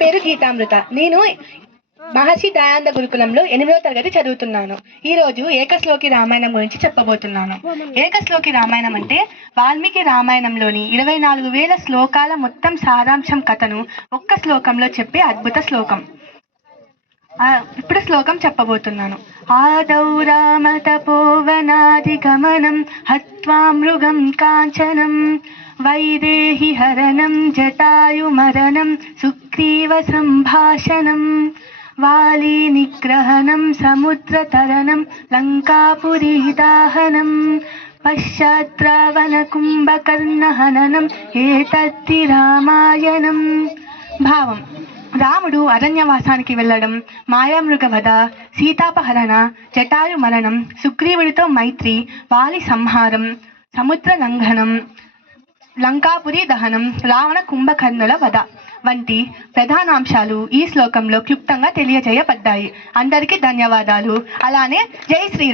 పేరు గీతామృత. నేను మహర్షి దయానంద గురుకులంలో 8వ తరగతి చదువుతున్నాను. ఈరోజు ఏకశ్లోకి రామాయణం గురించి చెప్పబోతున్నాను. ఏకశ్లోకి రామాయణం అంటే వాల్మీకి రామాయణంలోని 24,000 శ్లోకాల మొత్తం సారాంశం కథను ఒక్క శ్లోకంలో చెప్పే అద్భుత శ్లోకం. ఇప్పుడు శ్లోకం చెప్పబోతున్నాను. ఆదౌ రామ తపోవనాదిగమనం హత్వా మృగం కాంచనం వైదేహి హరణం జటాయుమరణం సుగ్రీవ సంభాషణం వాలి నిగ్రహణం సముద్రతరణం లంకాపురీ దాహనం పశ్చాత్ రావణ కుంభకర్ణహననం ఏతద్ధి రామాయణం. భావం: రాముడు అరణ్యవాసానికి వెళ్ళడం, మాయామృగ వధ, సీతాపహరణ, జటాయు మరణం, సుగ్రీవుడితో మైత్రి, వాలి సంహారం, సముద్ర లంఘనం, లంకాపురి దహనం, రావణ కుంభకర్ణుల వధ వంటి ప్రధానాంశాలు ఈ శ్లోకంలో క్లుప్తంగా తెలియజేయబడ్డాయి. అందరికీ ధన్యవాదాలు. అలానే జై శ్రీరామ్.